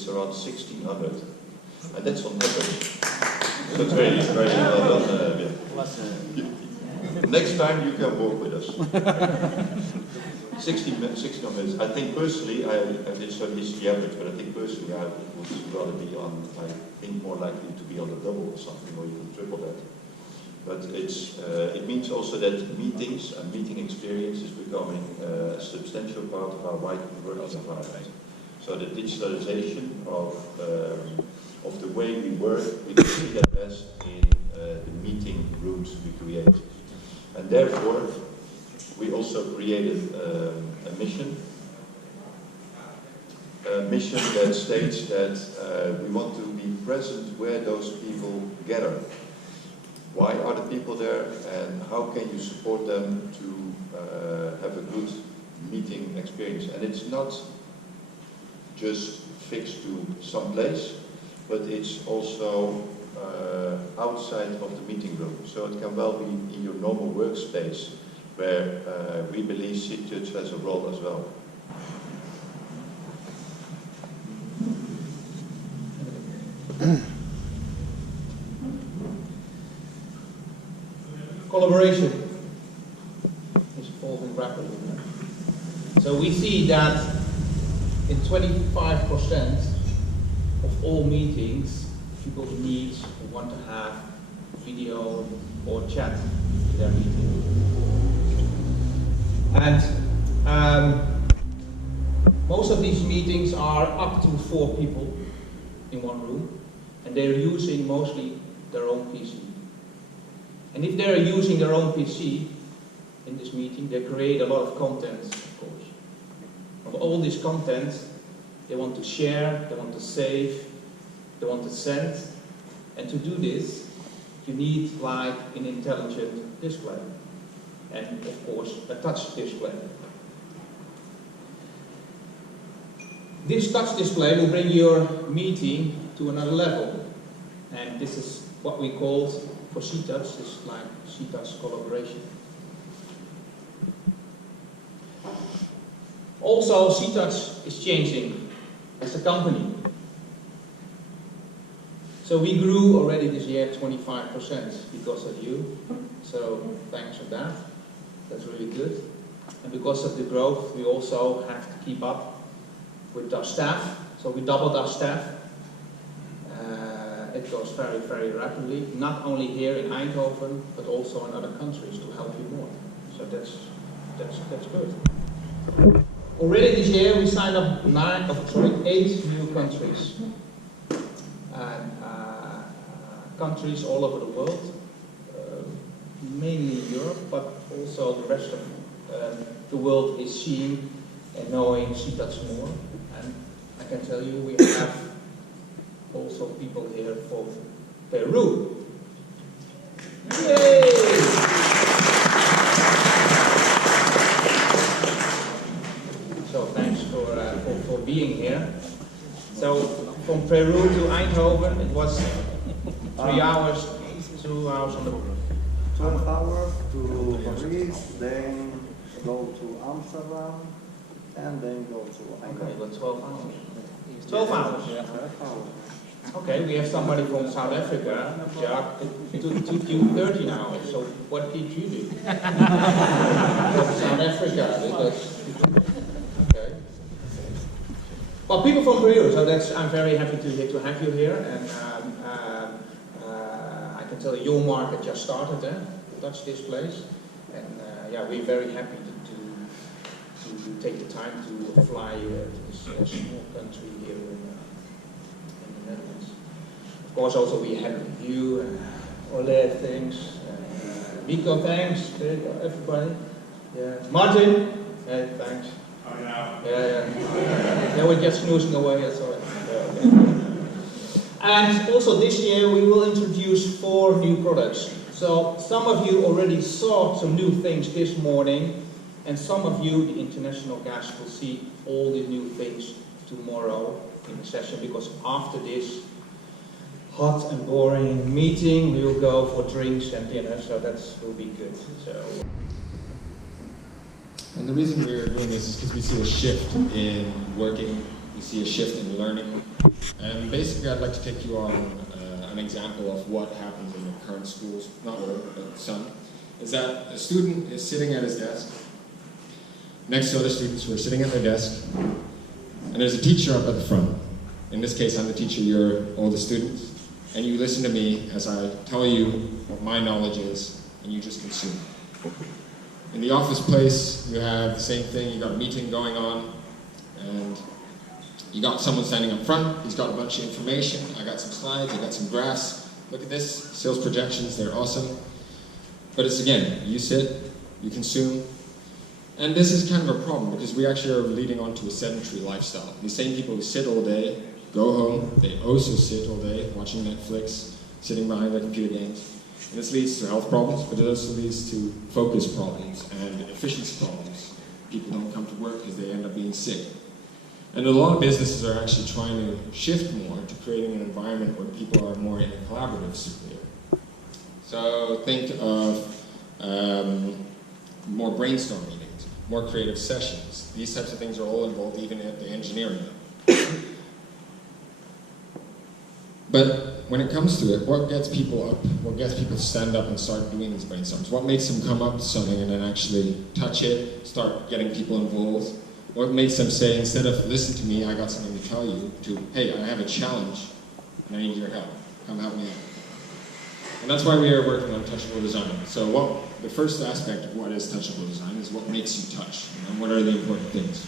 it's around 1600. And that's on average. So it's very, very well done. Next time you can work with us. 16 minutes. I think personally, I did so this is the average, but I think personally I would rather be on, I think more likely to be on the double or something, or even triple that. But it means also that meetings and meeting experience is becoming a substantial part of our working environment. So the digitalization of the way we work, we can see that best in the meeting rooms we create. And therefore, we also created a mission that states that we want to be present where those people gather. Why are the people there, and how can you support them to have a good meeting experience? And it's not just fixed to some place, but it's also outside of the meeting room. So it can well be in your normal workspace, where we believe CTouch has a role as well. Collaboration is evolving rapidly. So we see that in 25% of all meetings, people need or want to have video or chat in their meeting. And most of these meetings are up to 4 people in one room, and they're using mostly their own PC. And if they're using their own PC in this meeting, they create a lot of content, of course. Of all this content, they want to share, they want to save, they want to send. And to do this, you need like an intelligent display. And of course, a touch display. This touch display will bring your meeting to another level. And this is what we call, for CTouch, this is like CTouch collaboration. Also, CTouch is changing as a company. So we grew already this year 25% because of you. So thanks for that. That's really good. And because of the growth, we also have to keep up with our staff. So we doubled our staff. It goes very, very rapidly, not only here in Eindhoven, but also in other countries to help you more. So that's good. Already this year we signed up 8 new countries. And countries all over the world, mainly Europe, but also the rest of the world is seeing and knowing CTouch more. And I can tell you we have also people here from Peru. Yay! So thanks for being here. So from Peru to Eindhoven, it was 3 hours, 2 hours on the road. 12 hours to Paris, then go to Amsterdam, and then go to Eindhoven. Okay, but 12 hours. 12 hours? Yeah, 12 hours. Okay, we have somebody from South Africa. Yeah, it took you 13 hours. So what did you do? From South Africa, because okay. Well, people from Peru. So that's I'm very happy to have you here, and I can tell you your market just started there, touch displays, and yeah, we're very happy to take the time to fly to this small country here in the Netherlands. Of course, also we had you, Ole, thanks, Nico, thanks, there you go, everybody. Yeah, Martin, hey, thanks. Oh, yeah. Yeah. They were just snoozing away, that's all right. Yeah, okay. And also this year we will introduce 4 new products. So some of you already saw some new things this morning, and some of you, the international guests, will see all the new things tomorrow in the session, because after this hot and boring meeting we will go for drinks and dinner, so that will be good. So. And the reason we're doing this is because we see a shift in working You see a shift in learning. And basically I'd like to take you on an example of what happens in the current schools, not all, but some, is that a student is sitting at his desk next to other students who are sitting at their desk, and there's a teacher up at the front. In this case, I'm the teacher, you're all the students, and you listen to me as I tell you what my knowledge is, and you just consume. In the office place, you have the same thing. You got a meeting going on, and you got someone standing up front. He's got a bunch of information. I got some slides, I got some graphs. Look at this, sales projections, they're awesome. But it's again, you sit, you consume, and this is kind of a problem because we actually are leading on to a sedentary lifestyle. These same people who sit all day, go home, they also sit all day watching Netflix, sitting behind their computer games. And this leads to health problems, but it also leads to focus problems and efficiency problems. People don't come to work because they end up being sick. And a lot of businesses are actually trying to shift more to creating an environment where people are more in a collaborative sphere. So think of more brainstorm meetings, more creative sessions. These types of things are all involved even at the engineering level. But when it comes to it, what gets people up? What gets people to stand up and start doing these brainstorms? What makes them come up to something and then actually touch it, start getting people involved? What makes them say, instead of listen to me, I got something to tell you, to, hey, I have a challenge and I need your help. Come help me out. And that's why we are working on touchable design. So the first aspect of what is touchable design is what makes you touch, and what are the important things.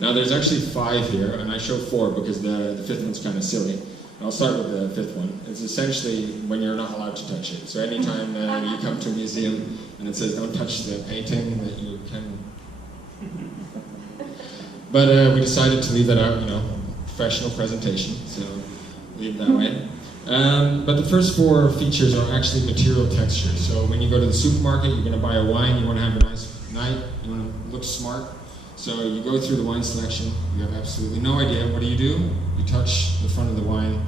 Now there's actually 5 here, and I show 4 because the 5th one's kind of silly. I'll start with the 5th one. It's essentially when you're not allowed to touch it. So anytime you come to a museum and it says don't touch the painting, that you can. But we decided to leave that out, professional presentation, so leave it that way. But the first 4 features are actually material texture. So when you go to the supermarket, you're going to buy a wine, you want to have a nice night, you want to look smart. So you go through the wine selection, you have absolutely no idea. What do? You touch the front of the wine,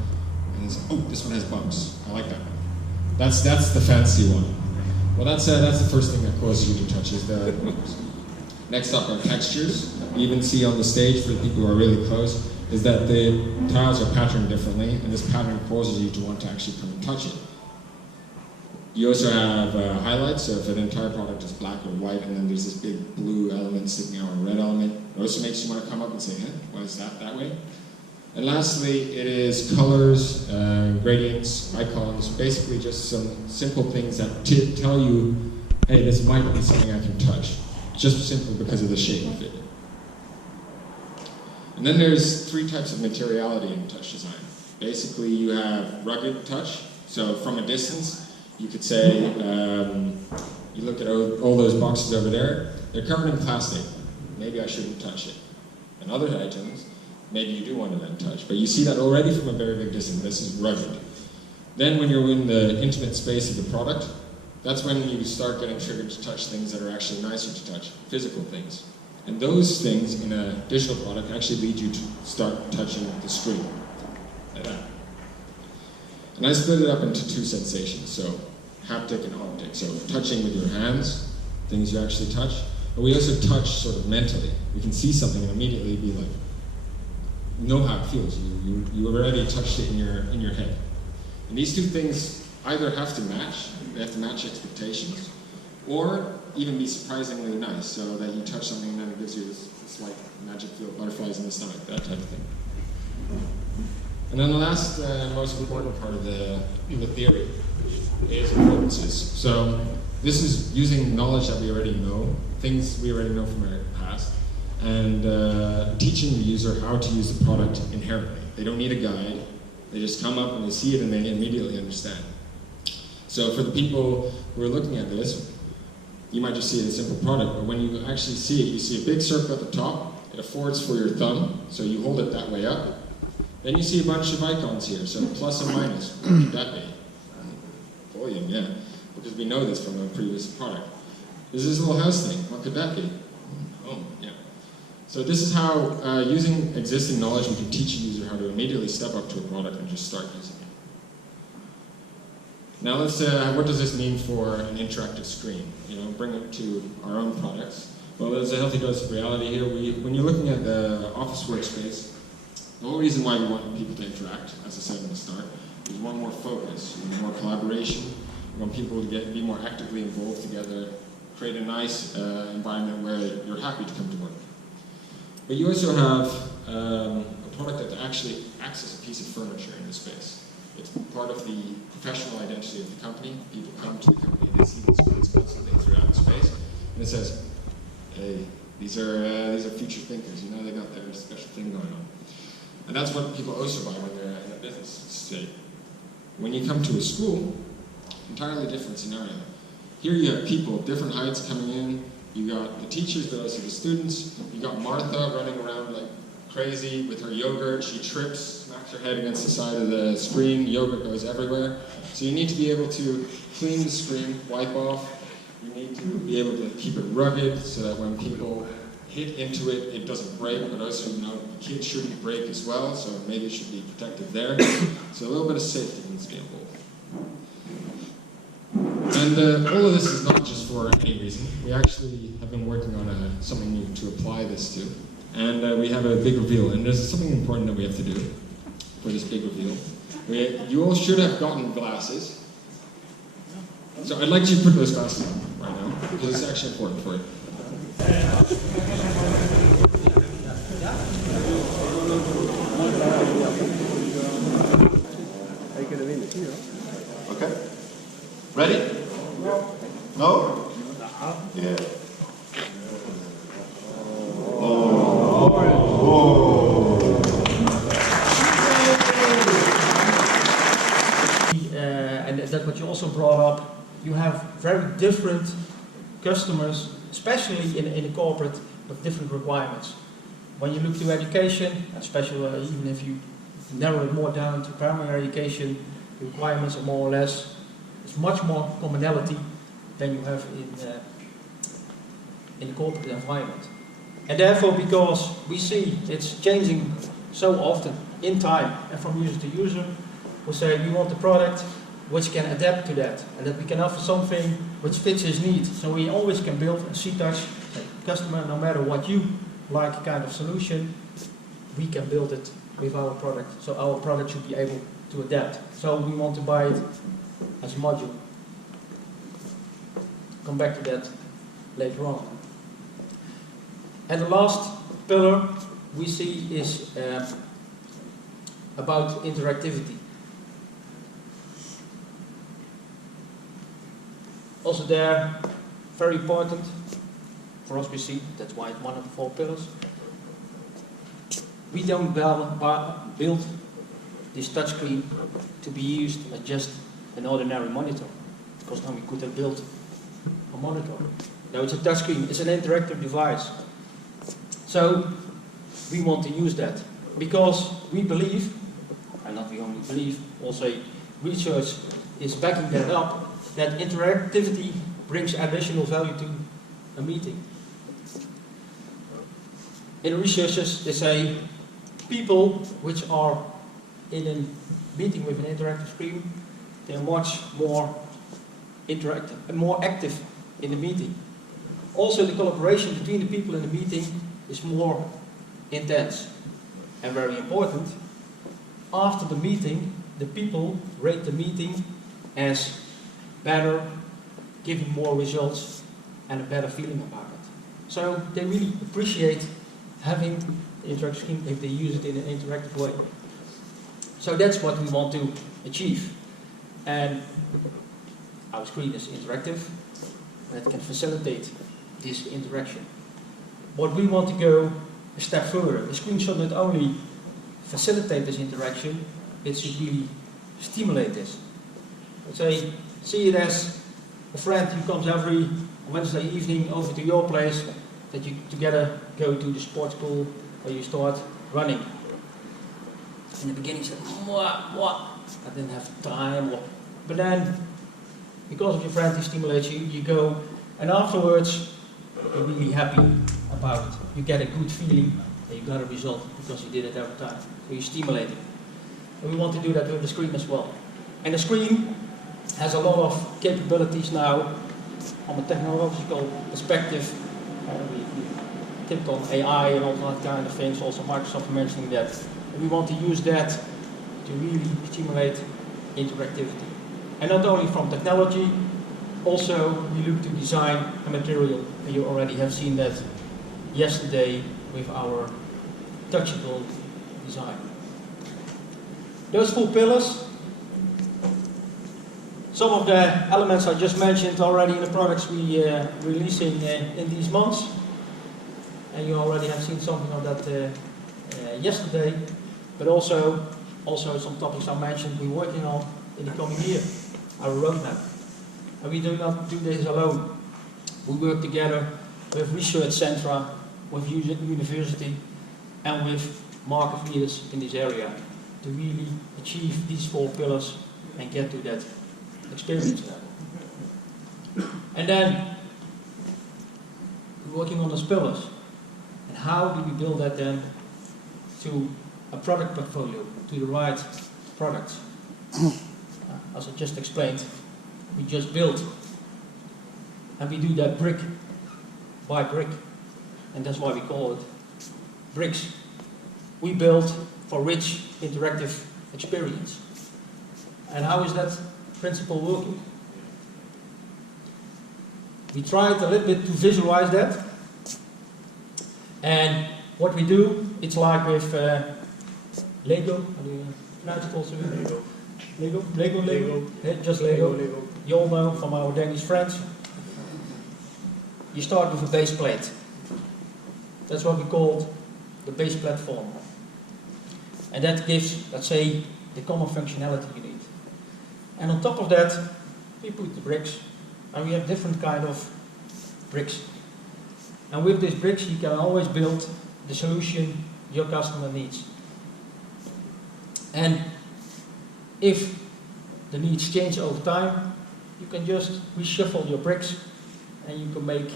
and it's, oh, this one has bumps. I like that one. That's the fancy one. Well, that's the first thing that causes you to touch is the bumps. Next up are textures. You even see on the stage, for the people who are really close, is that the tiles are patterned differently, and this pattern causes you to want to actually come and touch it. You also have highlights, so if an entire product is black or white, and then there's this big blue element sticking out or a red element, it also makes you want to come up and say, why is that way? And lastly, it is colors, gradients, icons, basically just some simple things that tell you, hey, this might be something I can touch, just simply because of the shape of it. And then there's 3 types of materiality in touch design. Basically, you have rugged touch, so from a distance, you could say, you look at all those boxes over there, they're covered in plastic. Maybe I shouldn't touch it. And other items, maybe you do want to then touch. But you see that already from a very big distance. This is rugged. Then when you're in the intimate space of the product, that's when you start getting triggered to touch things that are actually nicer to touch, physical things. And those things in a digital product actually lead you to start touching the screen, like that. And I split it up into 2 sensations, so haptic and optic. So touching with your hands, things you actually touch, but we also touch sort of mentally. We can see something and immediately be like, know how it feels. You already touched it in your head. And these 2 things either have to match, they have to match expectations, or even be surprisingly nice, so that you touch something and then it gives you this like magic feel, butterflies in the stomach, that type of thing. And then the last, most important part of the theory is affordances. So this is using knowledge that we already know, things we already know from our past, and teaching the user how to use the product inherently. They don't need a guide, they just come up and they see it and they immediately understand. So for the people who are looking at this, you might just see it as a simple product, but when you actually see it, you see a big circle at the top, it affords for your thumb, so you hold it that way up. Then you see a bunch of icons here, so plus and minus, what could that be? Volume, yeah, because we know this from a previous product. There's this little house thing, what could that be? Oh, yeah. So this is how, using existing knowledge, we can teach a user how to immediately step up to a product and just start using it. Now let's, what does this mean for an interactive screen? Bring it to our own products. Well, there's a healthy dose of reality here. When you're looking at the office workspace, the whole reason why we want people to interact, as I said in the start, is we want more focus, we want more collaboration, we want people to be more actively involved together, create a nice environment where you're happy to come to work. But you also have a product that actually acts as a piece of furniture in the space. It's part of the professional identity of the company. People come to the company, they see these screens constantly throughout the space, and it says, hey, these are future thinkers, you know, they got their special thing going on. And that's what people also buy when they're in a business state. When you come to a school, entirely different scenario. Here you have people, different heights coming in. You got the teachers, but also the students. You got Martha running around like crazy with her yogurt. She trips, smacks her head against the side of the screen. Yogurt goes everywhere. So you need to be able to clean the screen, wipe off. You need to be able to keep it rugged so that when people hit into it, it doesn't break, but also, you know, the kids shouldn't break as well, so maybe it should be protected there. So a little bit of safety needs to be involved. And all of this is not just for any reason. We actually have been working on something new to apply this to. And we have a big reveal, and there's something important that we have to do for this big reveal. You all should have gotten glasses. So I'd like you to put those glasses on right now, because it's actually important for you. Okay. Ready? No? Yeah. And that's what you also brought up. You have very different customers, especially in a corporate, with different requirements. When you look to education, especially even if you narrow it more down to primary education, the requirements are more or less, it's much more commonality than you have in the corporate environment. And therefore, because we see it's changing so often in time and from user to user, we say we want a product which can adapt to that, and that we can offer something which fits his needs. So we always can build a CTouch customer, no matter what you like kind of solution, we can build it with our product. So our product should be able to adapt. So we want to buy it as a module. Come back to that later on. And the last pillar we see is about interactivity. Also there, very important for us we see, that's why it's one of the 4 pillars. We don't build this touchscreen to be used as just an ordinary monitor, because then we could have built a monitor. No, it's a touchscreen, it's an interactive device. So we want to use that because we believe, and not we only believe, also research is backing that up, that interactivity brings additional value to a meeting. In researchers, they say people which are in a meeting with an interactive screen, they're much more interactive and more active in the meeting. Also, the collaboration between the people in the meeting is more intense. And very important, after the meeting, the people rate the meeting as better, giving more results and a better feeling about it. So they really appreciate having the interactive screen if they use it in an interactive way. So that's what we want to achieve. And our screen is interactive, and it can facilitate this interaction. What we want to go a step further. The screen should not only facilitate this interaction, it should really stimulate this. Let's say, see it as a friend who comes every Wednesday evening over to your place, that you together go to the sports school where you start running. In the beginning you said, what? I didn't have time. But then, because of your friend who stimulates you, you go, and afterwards you're really happy about it. You get a good feeling that you got a result because you did it every time. So you stimulate it. And we want to do that with the screen as well. And the screen has a lot of capabilities now from a technological perspective, We tipped on AI and all that kind of things, also Microsoft mentioning that. And we want to use that to really stimulate interactivity. And not only from technology, also we look to design and material, and you already have seen that yesterday with our touchable design. Those 4 pillars, some of the elements I just mentioned already in the products we releasing in these months, and you already have seen something of that yesterday, but also some topics I mentioned we're working on in the coming year, our roadmap. And we do not do this alone. We work together with research centra, with university, and with market leaders in this area to really achieve these 4 pillars and get to that experience level. And then we're working on those pillars. And how do we build that then to a product portfolio, to the right products? As I just explained, we just build, and we do that brick by brick, and that's why we call it BRIX. We build for rich interactive experience. And how is that principle working? We tried a little bit to visualize that, and what we do, it's like with Lego. How do you pronounce it also? Lego. Yeah, just Lego. You all know from our Danish friends. You start with a base plate. That's what we call the base platform. And that gives, let's say, the common functionality you need. And on top of that, we put the bricks. And we have different kind of bricks. And with these bricks, you can always build the solution your customer needs. And if the needs change over time, you can just reshuffle your bricks and you can make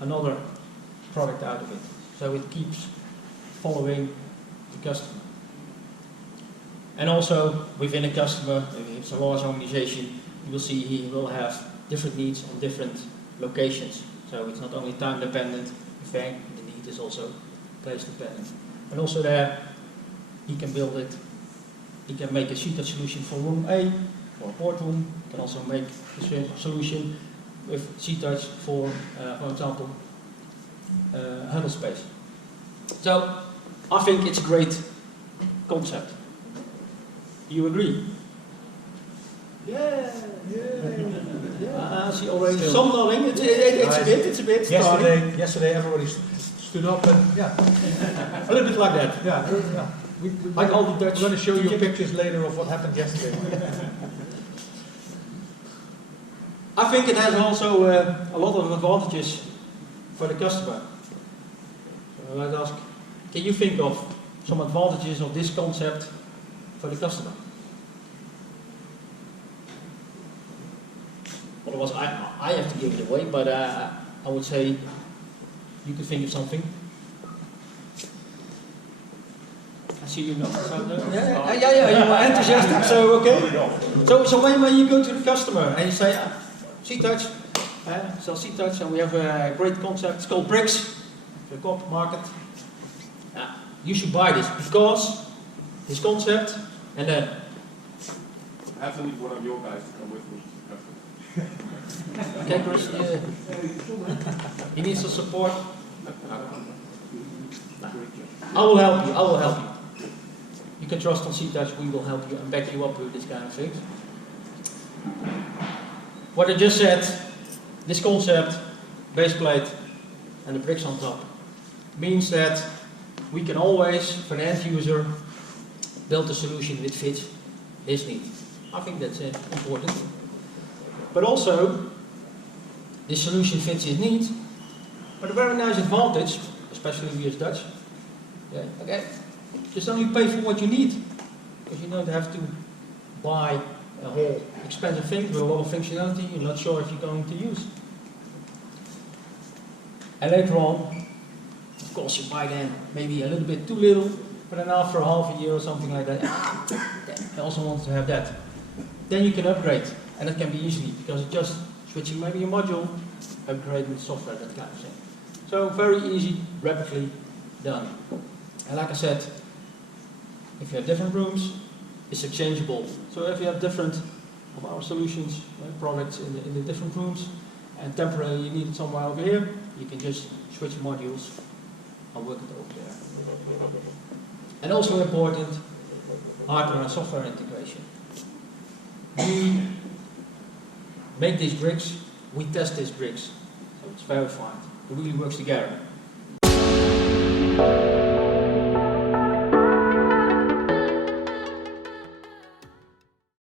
another product out of it. So it keeps following the customer. And also within a customer, if it's a large organization, you will see he will have different needs on different locations. So it's not only time dependent, in fact the need is also place dependent. And also there, he can build it. He can make a CTouch solution for room A, or boardroom. He can also make a solution with CTouch for example, huddle space. So I think it's a great concept. You agree? Yeah. I see already some nodding. It's a bit. Yesterday everybody stood up and A little bit like that. yeah. Like all the Dutch. I'm going to show you pictures later of what happened yesterday. I think it has also a lot of advantages for the customer. So let's ask, can you think of some advantages of this concept for the customer? Otherwise, I have to give it away, but I would say you could think of something. I see you know. Yeah, you are enthusiastic, so okay. So when you go to the customer and you say, CTouch, sell CTouch, and we have a great concept, it's called BRIX, the corporate market. You should buy this because this concept, and then I have to need one of your guys to come with me. okay, Chris, he needs some support. I will help you. You can trust on CTouch, we will help you and back you up with this kind of things. What I just said, this concept, base plate and the bricks on top, means that we can always, for the end user, build a solution that fits his need. I think that's important. But also, this solution fits his needs. But a very nice advantage, especially we as Dutch, just only pay for what you need. Because you don't have to buy a whole expensive thing with a lot of functionality you're not sure if you're going to use. And later on, of course you buy then maybe a little bit too little, but then after half a year or something like that, I also want to have that. Then you can upgrade, and it can be easily, because it just switching maybe a module, upgrading the software, that kind of thing. So very easy, rapidly done. And like I said, if you have different rooms, it's exchangeable. So if you have different of our solutions, products in the different rooms, and temporarily you need it somewhere over here, you can just switch modules and work it over there. And also important, hardware and software integration. We make these BRIX, we test these BRIX, so it's verified. It really works together.